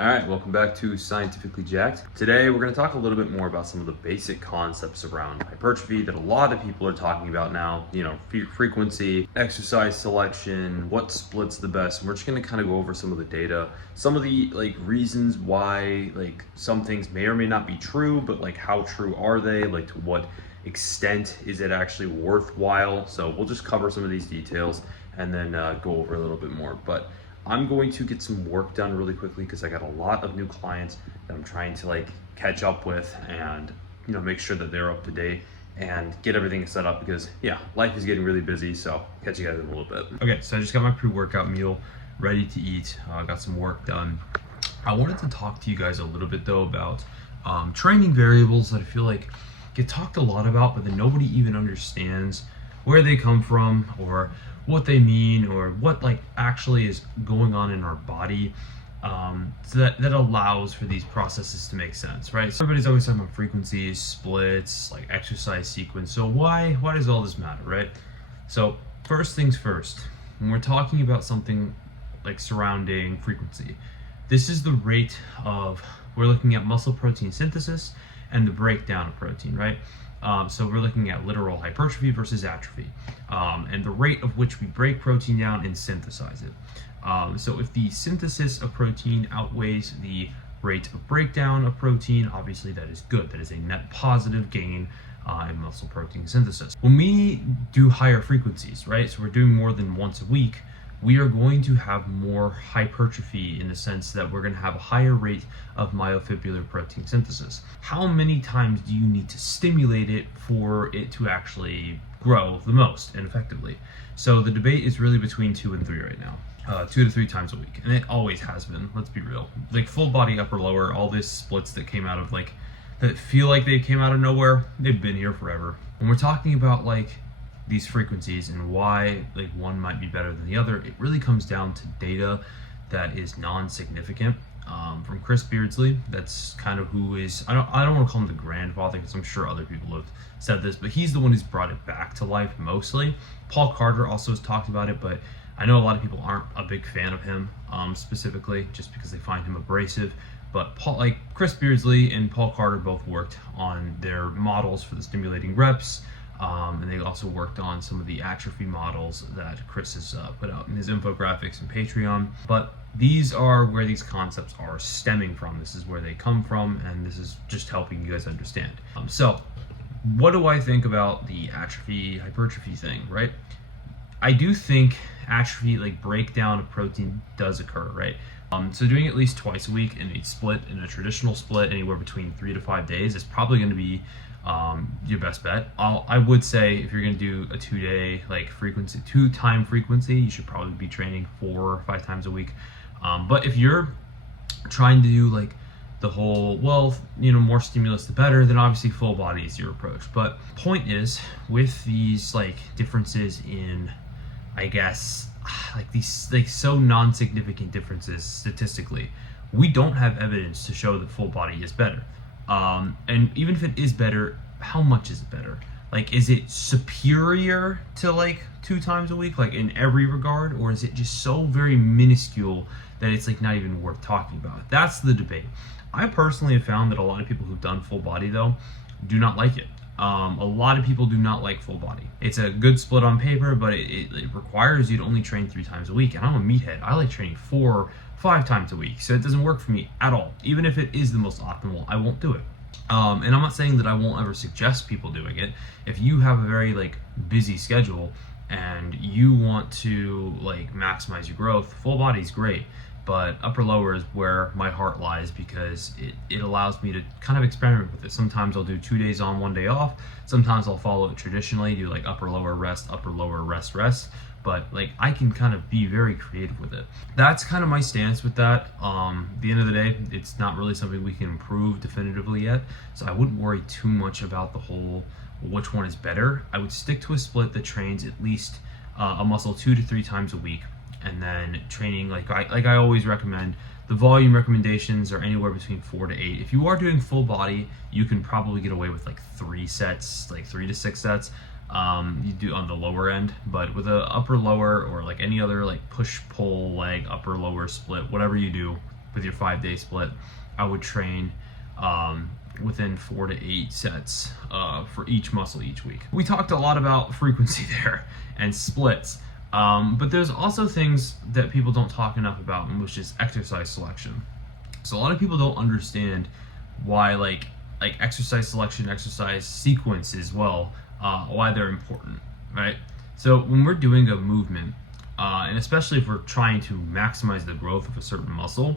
All right, welcome back to Scientifically Jacked. Today we're going to talk a little bit more about some of the basic concepts around hypertrophy that a lot of people are talking about now. You know, frequency, exercise selection, what splits the best. And we're just going to kind of go over some of the data, some of the reasons why some things may or may not be true, but how true are they? To what extent is it actually worthwhile? So we'll just cover some of these details and then go over a little bit more. But I'm going to get some work done really quickly because I got a lot of new clients that I'm trying to catch up with and make sure that they're up to date and get everything set up because life is getting really busy. So catch you guys in a little bit. Okay, so I just got my pre-workout meal ready to eat. Got some work done. I wanted to talk to you guys a little bit though about training variables that I feel like get talked a lot about, but then nobody even understands where they come from or what they mean or what actually is going on in our body, so that allows for these processes to make sense, right? So everybody's always talking about frequencies, splits, exercise sequence. So why does all this matter, right? So first things first, when we're talking about something surrounding frequency, this is the rate of, we're looking at muscle protein synthesis and the breakdown of protein, right? So we're looking at literal hypertrophy versus atrophy, and the rate of which we break protein down and synthesize it. So if the synthesis of protein outweighs the rate of breakdown of protein, obviously that is good. That is a net positive gain in muscle protein synthesis. When we do higher frequencies, right, so we're doing more than once a week, we are going to have more hypertrophy in the sense that we're going to have a higher rate of myofibrillar protein synthesis. How many times do you need to stimulate it for it to actually grow the most and effectively? So the debate is really between 2 and 3 right now. 2 to 3 times a week, and it always has been. Let's be real. Full body, upper lower, all these splits that came out of that feel like they came out of nowhere, they've been here forever. When we're talking about these frequencies and why one might be better than the other, it really comes down to data that is non-significant from Chris Beardsley. That's kind of who is, I don't want to call him the grandfather because I'm sure other people have said this, but he's the one who's brought it back to life mostly. Paul Carter also has talked about it, but I know a lot of people aren't a big fan of him specifically just because they find him abrasive. But Chris Beardsley and Paul Carter both worked on their models for the stimulating reps. And they also worked on some of the atrophy models that Chris has put out in his infographics and Patreon. But these are where these concepts are stemming from. This is where they come from, and this is just helping you guys understand. So what do I think about the atrophy hypertrophy thing, right? I do think atrophy, breakdown of protein, does occur, right? So doing at least twice a week in a traditional split, anywhere between 3 to 5 days, is probably going to be your best bet. I would say if you're going to do a 2-day frequency, 2-time frequency, you should probably be training 4 or 5 times a week. But if you're trying to do the whole, more stimulus the better, then obviously full body is your approach. But point is, with these differences in, I guess, these so non-significant differences statistically, we don't have evidence to show that full body is better. And even if it is better, how much is it better? Is it superior to 2 times a week, in every regard, or is it just so very minuscule that it's not even worth talking about? That's the debate. I personally have found that a lot of people who've done full body though do not like it. A lot of people do not like full body. It's a good split on paper, but it requires you to only train 3 times a week. And I'm a meathead. I like training 4, 5 times a week. So it doesn't work for me at all. Even if it is the most optimal, I won't do it. And I'm not saying that I won't ever suggest people doing it. If you have a very busy schedule and you want to maximize your growth, full body is great. But upper lower is where my heart lies because it allows me to kind of experiment with it. Sometimes I'll do 2 days on, 1 day off. Sometimes I'll follow it traditionally, do upper lower rest, upper lower rest. But I can kind of be very creative with it. That's kind of my stance with that. At the end of the day, it's not really something we can improve definitively yet. So I wouldn't worry too much about the whole which one is better. I would stick to a split that trains at least a muscle 2 to 3 times a week. And then training, I always recommend, the volume recommendations are anywhere between 4 to 8. If you are doing full body, you can probably get away with 3 sets, 3 to 6 sets. You do on the lower end, but with a upper lower or any other push pull leg upper lower split, whatever you do, with your 5-day split, I would train within 4 to 8 sets for each muscle each week. We talked a lot about frequency there and splits, but there's also things that people don't talk enough about, which is exercise selection. So a lot of people don't understand why like exercise selection, exercise sequence as well, why they're important, right? So when we're doing a movement, and especially if we're trying to maximize the growth of a certain muscle,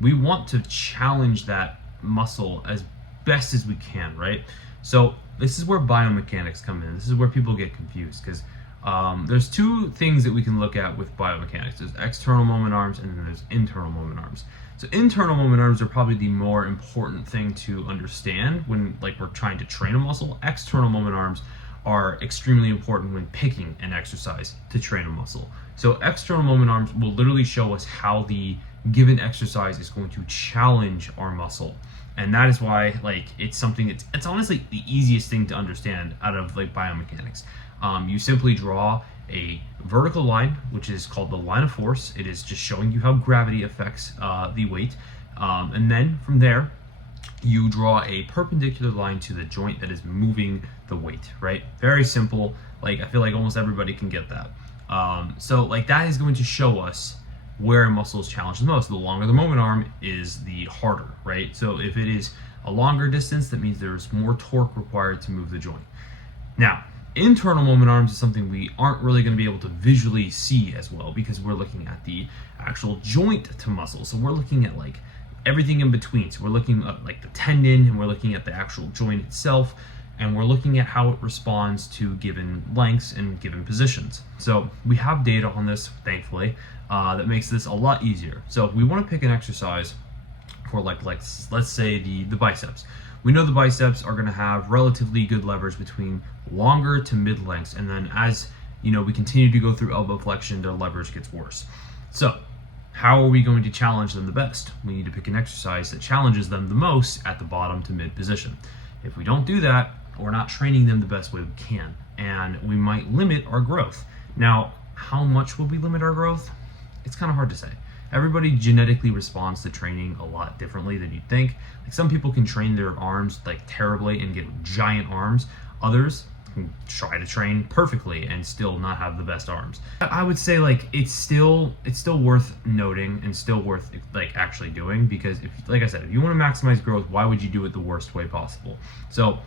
we want to challenge that muscle as best as we can, right? So this is where biomechanics come in. This is where people get confused, because there's two things that we can look at with biomechanics. There's external moment arms and then there's internal moment arms. So internal moment arms are probably the more important thing to understand when like we're trying to train a muscle. External moment arms are extremely important when picking an exercise to train a muscle. So external moment arms will literally show us how the given exercise is going to challenge our muscle. And that is why like it's something it's honestly the easiest thing to understand out of like biomechanics. You simply draw a vertical line, which is called the line of force. It is just showing you how gravity affects the weight. And then from there, you draw a perpendicular line to the joint that is moving the weight, right? Very simple. Like I feel like almost everybody can get that. So like that is going to show us where a muscle is challenged the most. The longer the moment arm is, the harder, right? So if it is a longer distance, that means there's more torque required to move the joint. Now, internal moment arms is something we aren't really going to be able to visually see as well, because we're looking at the actual joint to muscle. So we're looking at like everything in between. So we're looking at like the tendon, and we're looking at the actual joint itself, and we're looking at how it responds to given lengths and given positions. So we have data on this, thankfully, that makes this a lot easier. So if we want to pick an exercise for like let's say the biceps. We know the biceps are going to have relatively good leverage between longer to mid lengths, and then as you know we continue to go through elbow flexion, their leverage gets worse. So how are we going to challenge them the best? We need to pick an exercise that challenges them the most at the bottom to mid position. If we don't do that, we're not training them the best way we can, and we might limit our growth. Now, how much will we limit our growth? It's kind of hard to say. Everybody genetically responds to training a lot differently than you'd think. Like some people can train their arms like terribly and get giant arms. Others can try to train perfectly and still not have the best arms. I would say like it's still worth noting and still worth like actually doing, because if, like I said, if you want to maximize growth, why would you do it the worst way possible? So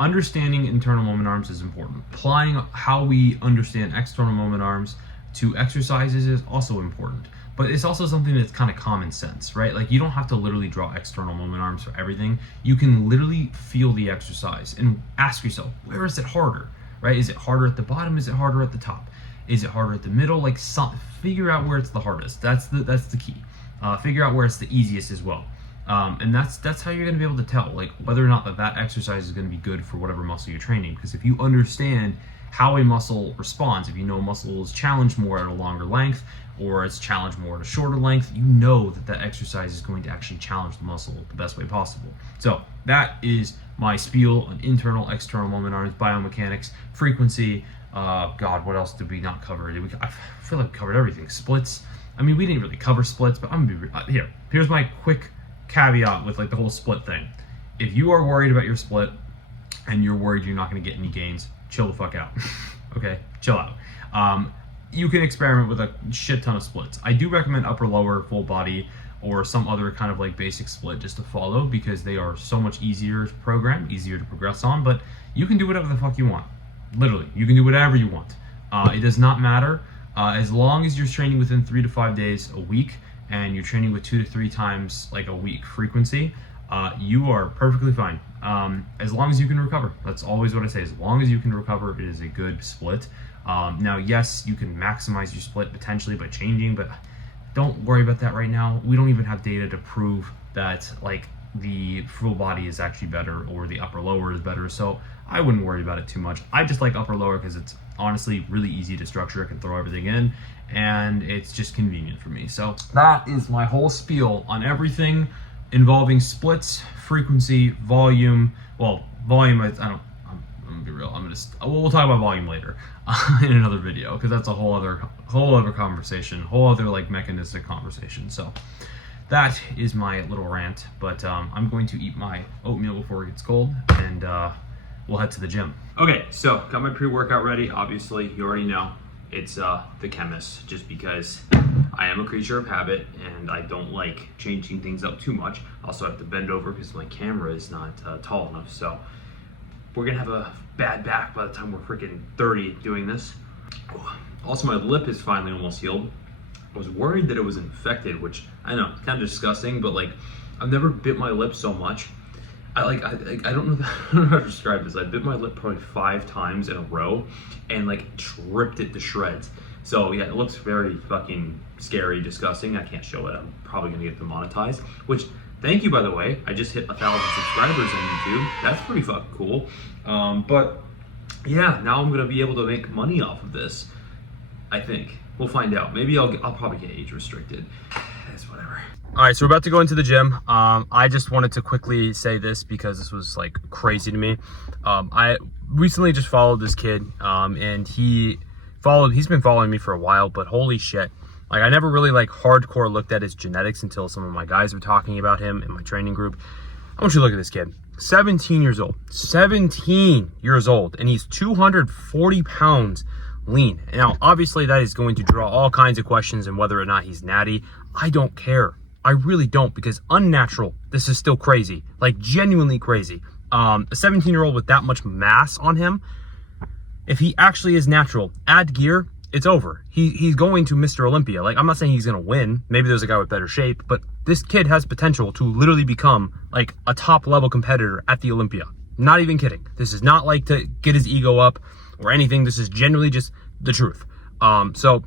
understanding internal moment arms is important. Applying how we understand external moment arms to exercises is also important. But it's also something that's kind of common sense, right? Like you don't have to literally draw external moment arms for everything. You can literally feel the exercise and ask yourself, where is it harder, right? Is it harder at the bottom? Is it harder at the top? Is it harder at the middle? Like figure out where it's the hardest. That's the key. Figure out where it's the easiest as well. And that's how you're going to be able to tell like whether or not that exercise is going to be good for whatever muscle you're training. Because if you understand how a muscle responds, if you know a muscle is challenged more at a longer length or it's challenged more at a shorter length, you know that exercise is going to actually challenge the muscle the best way possible. So that is my spiel on internal, external moment arms, biomechanics, frequency. God, what else did we not cover? I feel like we covered everything. Splits. I mean, we didn't really cover splits, but I'm gonna be here's my quick caveat with like the whole split thing. If you are worried about your split and you're worried you're not going to get any gains, chill the fuck out. Okay, chill out. You can experiment with a shit ton of splits. I do recommend upper lower, full body, or some other kind of like basic split just to follow, because they are so much easier to program, easier to progress on. But you can do whatever the fuck you want. Literally, you can do whatever you want. It does not matter as long as you're training within 3 to 5 days a week and you're training with 2 to 3 times like a week frequency. You are perfectly fine. As long as you can recover. That's always what I say. As long as you can recover, it is a good split. Now, yes, you can maximize your split potentially by changing, but don't worry about that right now. We don't even have data to prove that like the full body is actually better or the upper lower is better. So I wouldn't worry about it too much. I just like upper lower because it's honestly really easy to structure. I can throw everything in and it's just convenient for me. So that is my whole spiel on everything involving splits, frequency, volume. Well, volume, I'm gonna be real. We'll talk about volume later in another video, because that's a whole other conversation, whole other like mechanistic conversation. So that is my little rant, but I'm going to eat my oatmeal before it gets cold, and we'll head to the gym. Okay, so got my pre-workout ready. Obviously, you already know it's TheXhemist, just because I am a creature of habit and I don't like changing things up too much. Also, I have to bend over because my camera is not tall enough, so we're gonna have a bad back by the time we're freaking 30 doing this. Also, my lip is finally almost healed. I was worried that it was infected, which I know, kind of disgusting, but like, I've never bit my lip so much. I don't know how to describe this. I bit my lip probably 5 times in a row and like ripped it to shreds. So yeah, it looks very fucking scary, disgusting. I can't show it. I'm probably gonna get demonetized, which, thank you, by the way. I just hit 1,000 subscribers on YouTube. That's pretty fucking cool. But yeah, now I'm gonna be able to make money off of this, I think. We'll find out. Maybe I'll probably get age restricted. It's whatever. All right, so we're about to go into the gym. I just wanted to quickly say this because this was like crazy to me. I recently just followed this kid, and he's been following me for a while, but holy shit. Like, I never really like hardcore looked at his genetics until some of my guys were talking about him in my training group. I want you to look at this kid. 17 years old. 17 years old, and he's 240 pounds lean. Now, obviously, that is going to draw all kinds of questions on whether or not he's natty. I don't care. I really don't, because unnatural, this is still crazy. Like, genuinely crazy. A 17-year-old with that much mass on him, if he actually is natural, add gear, it's over. He's going to Mr. Olympia. Like, I'm not saying he's going to win. Maybe there's a guy with better shape, but this kid has potential to literally become like a top-level competitor at the Olympia. Not even kidding. This is not like to get his ego up or anything. This is genuinely just the truth. So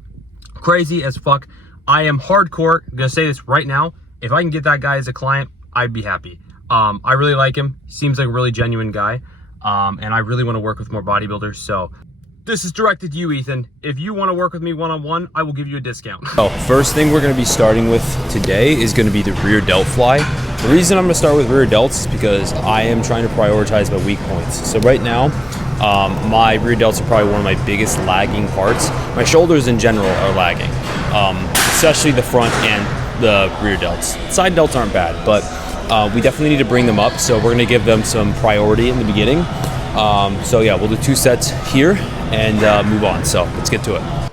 crazy as fuck. I am hardcore. I'm gonna say this right now. If I can get that guy as a client, I'd be happy. I really like him. He seems like a really genuine guy. And I really want to work with more bodybuilders. So this is directed to you, Ethan. If you want to work with me one-on-one, I will give you a discount. Oh, first thing we're going to be starting with today is going to be the rear delt fly. The reason I'm going to start with rear delts is because I am trying to prioritize my weak points. So right now, my rear delts are probably one of my biggest lagging parts. My shoulders in general are lagging, especially the front and the rear delts. Side delts aren't bad, but we definitely need to bring them up. So we're going to give them some priority in the beginning. So yeah, we'll do 2 sets here and move on. So let's get to it.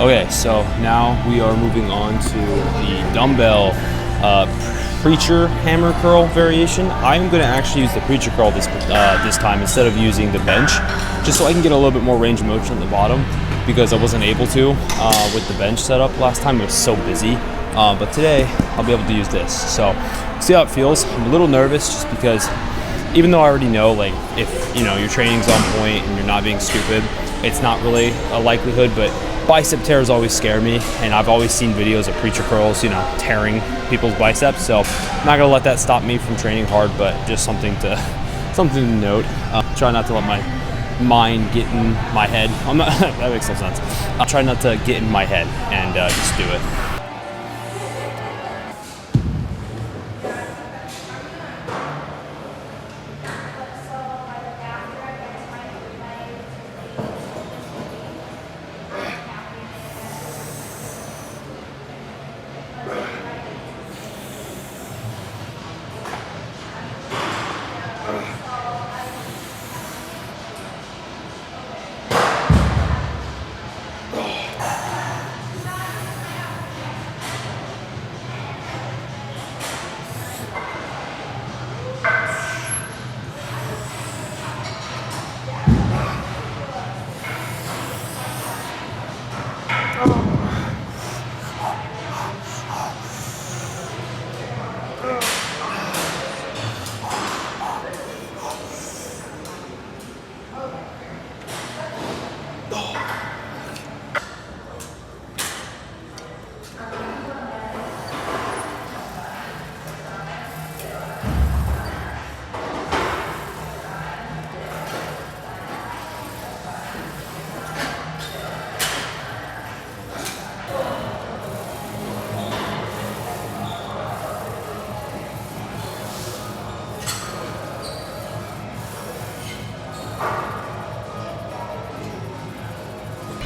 Okay, so now we are moving on to the dumbbell preacher hammer curl variation. I'm going to actually use the preacher curl this time instead of using the bench, just so I can get a little bit more range of motion at the bottom, because I wasn't able to with the bench setup last time. It was so busy, but today I'll be able to use this. So see how it feels. I'm a little nervous just because, even though I already know, like, if you know your training's on point and you're not being stupid, it's not really a likelihood, but bicep tears always scare me, and I've always seen videos of preacher curls, you know, tearing people's biceps. So I'm not gonna let that stop me from training hard, but just something to note. Try not to let my mind get in my head. That makes no sense. I'll try not to get in my head and just do it.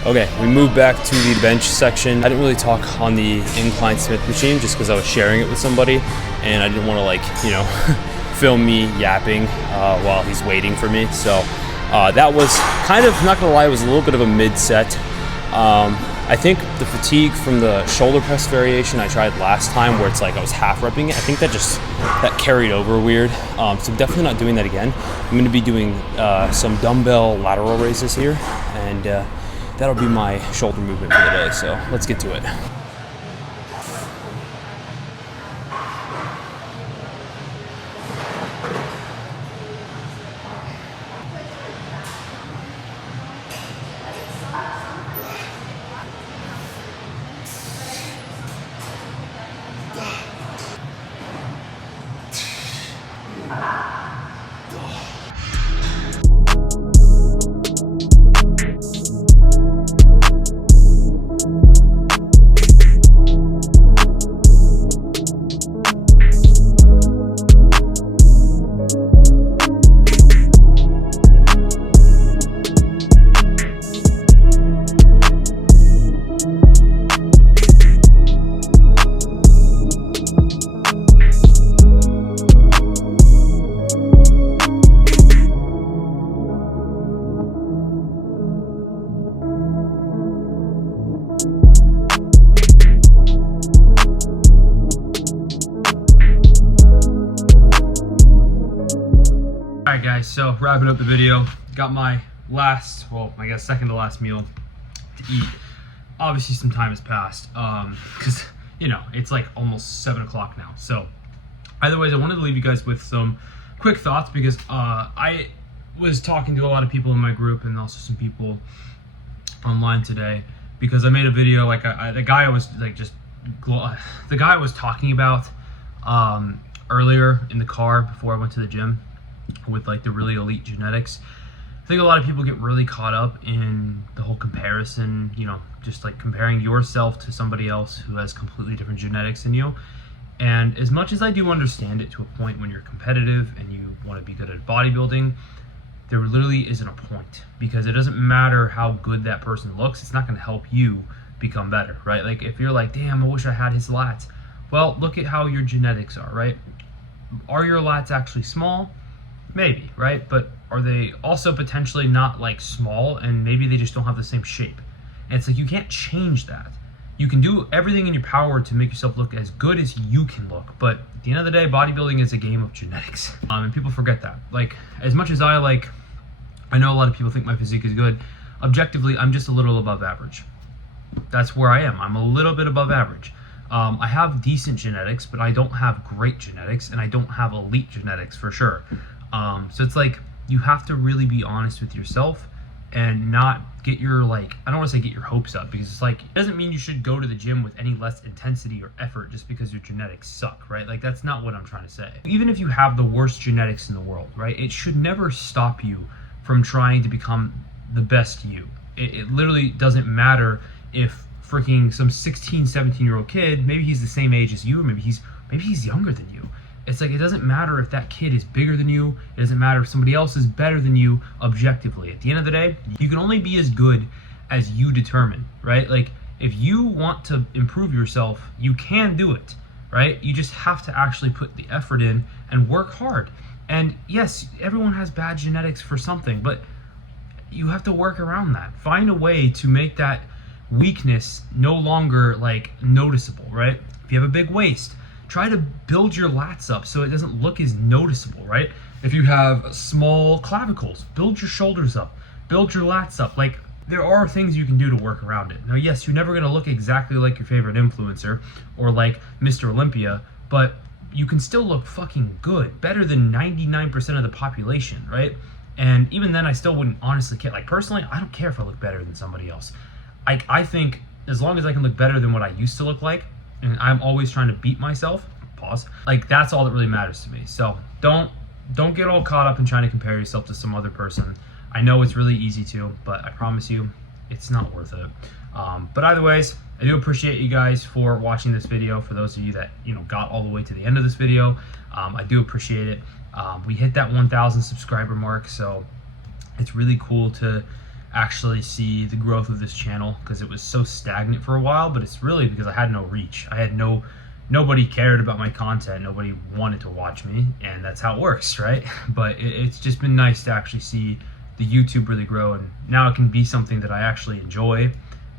Okay, we moved back to the bench section. I didn't really talk on the incline Smith machine just because I was sharing it with somebody and I didn't want to, like, you know, film me yapping while he's waiting for me. So that was kind of, not gonna lie, it was a little bit of a mid-set. I think the fatigue from the shoulder press variation I tried last time, where it's like I was half repping it, I think that carried over weird. So definitely not doing that again. I'm going to be doing some dumbbell lateral raises here, and that'll be my shoulder movement for the day. So let's get to it. Alright guys, so wrapping up the video, got my last, well, I guess second to last meal to eat. Obviously some time has passed, because, you know, it's like almost 7 o'clock now. So either ways, I wanted to leave you guys with some quick thoughts, because I was talking to a lot of people in my group and also some people online today, because I made a video, like the guy I was like the guy I was talking about earlier in the car before I went to the gym, with like the really elite genetics. I think a lot of people get really caught up in the whole comparison, you know, just like comparing yourself to somebody else who has completely different genetics than you. And as much as I do understand it to a point when you're competitive and you want to be good at bodybuilding, there literally isn't a point, because it doesn't matter how good that person looks, it's not going to help you become better, right? Like if you're like, damn, I wish I had his lats. Well, look at how your genetics are, right? Are your lats actually small? Maybe, right? But are they also potentially not like small, and maybe they just don't have the same shape? And it's like, you can't change that. You can do everything in your power to make yourself look as good as you can look, but at the end of the day, bodybuilding is a game of genetics. And people forget that. Like, as much as I know a lot of people think my physique is good, objectively, I'm just a little above average. That's where I am. I'm a little bit above average. I have decent genetics, but I don't have great genetics, and I don't have elite genetics for sure. So it's like, you have to really be honest with yourself and not get your, like, I don't want to say get your hopes up, because it's like, it doesn't mean you should go to the gym with any less intensity or effort just because your genetics suck, right? Like, that's not what I'm trying to say. Even if you have the worst genetics in the world, right, it should never stop you from trying to become the best you. It literally doesn't matter if freaking some 16, 17-year-old kid, maybe he's the same age as you, or maybe he's younger than you. It's like, it doesn't matter if that kid is bigger than you. It doesn't matter if somebody else is better than you objectively. At the end of the day, you can only be as good as you determine, right? Like, if you want to improve yourself, you can do it, right? You just have to actually put the effort in and work hard. And yes, everyone has bad genetics for something, but you have to work around that. Find a way to make that weakness no longer like noticeable, right? If you have a big waist, try to build your lats up so it doesn't look as noticeable, right? If you have small clavicles, build your shoulders up, build your lats up. Like, there are things you can do to work around it. Now, yes, you're never going to look exactly like your favorite influencer or like Mr. Olympia, but you can still look fucking good, better than 99% of the population, right? And even then, I still wouldn't honestly care. Like, personally, I don't care if I look better than somebody else. I think as long as I can look better than what I used to look like, and I'm always trying to beat myself, pause, like, that's all that really matters to me. So don't get all caught up in trying to compare yourself to some other person. I know it's really easy to, but I promise you, it's not worth it. But either ways, I do appreciate you guys for watching this video. For those of you that, you know, got all the way to the end of this video, I do appreciate it. We hit that 1,000 subscriber mark, so it's really cool to actually see the growth of this channel, because it was so stagnant for a while. But it's really because I had no reach. I had nobody cared about my content, nobody wanted to watch me, and that's how it works, right? But it's just been nice to actually see the YouTube really grow, and now it can be something that I actually enjoy.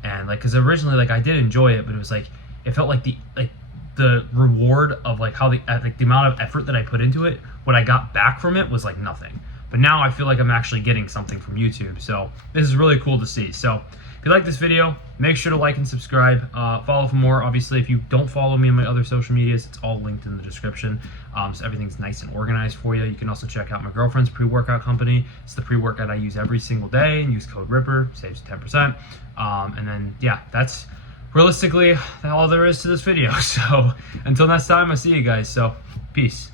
And like, because originally, like, I did enjoy it, but it was like, it felt like the reward of like how the amount of effort that I put into it, what I got back from it was like nothing. But now I feel like I'm actually getting something from YouTube, so this is really cool to see. So if you like this video, make sure to like and subscribe. Follow for more. Obviously, if you don't follow me on my other social medias, it's all linked in the description. So everything's nice and organized for you. You can also check out my girlfriend's pre-workout company. It's the pre-workout I use every single day, and use code RIPPER, saves 10%. And then, yeah, that's realistically all there is to this video. So until next time, I'll see you guys. So peace.